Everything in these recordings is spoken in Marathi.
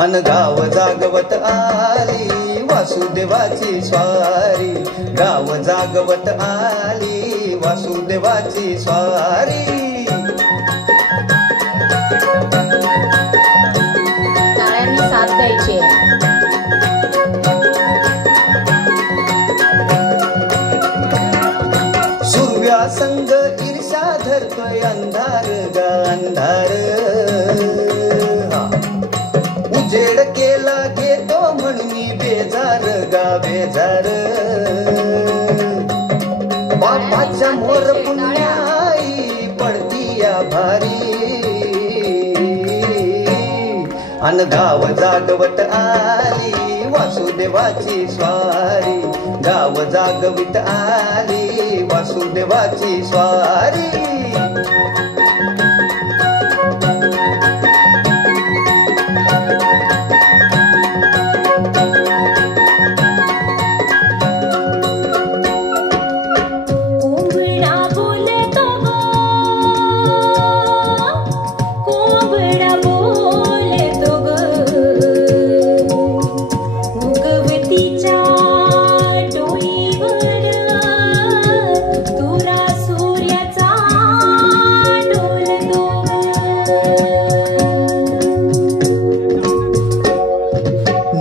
अन गाव जागवत आली वासुदेवाची स्वारी, गाव जागवत आली वासुदेवाची स्वारी। टाळ्यांनी साथ द्यायची। सूर्या संग ईर्ष्या धरतोय अंधार गा अंधार, उजेड केला घेतो म्हणून बेजार गा बेजार। बापाच्या मोर पुण्याई पडती या भारी, अन गाव जागवत आली वासुदेवाची स्वारी, गाव जागवित आली वासुदेवाची स्वारी।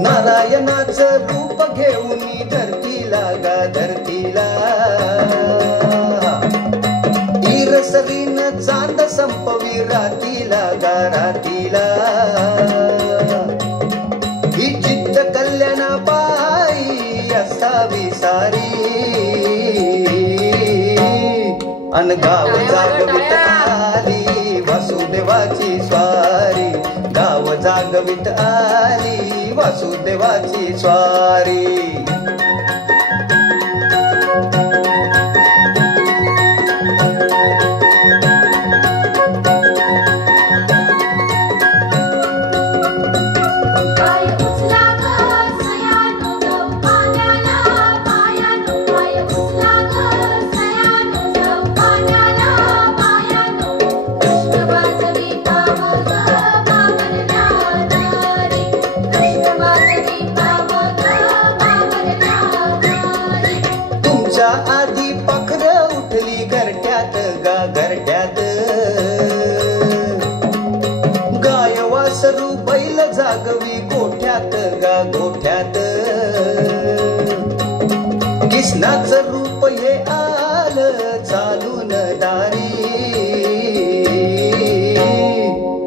नारायणाचं रूप घेऊन धरतीला गा धरतीला, ईरसरीन चांद संपवी रातीला गा रातीला। ही चित्त कल्याणा पायी असावी सारी, अन गाव जागवित आली वासुदेवाची स्वारी, गाव जागवित आली वासुदेवाची स्वारी। आधी पखर उठली घरट्यात गा घरट्यात, गाय वासरू बैल जागवी गोठ्यात गा गोठ्यात। कृष्णाचं रूप हे आलं चालून दारी,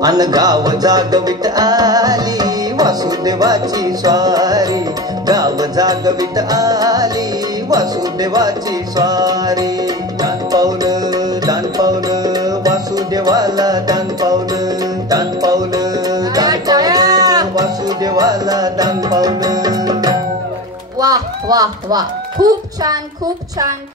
अन गाव जागवित आली वासुदेवाची स्वारी, गाव जागवित आली वासुदेवाची स्वारी। दान पावलं वासुदेवाला दान पावलं, दान पावलं वासुदेवाला दान पावलं। वाह वाह वाह, खूप छान खूप छान।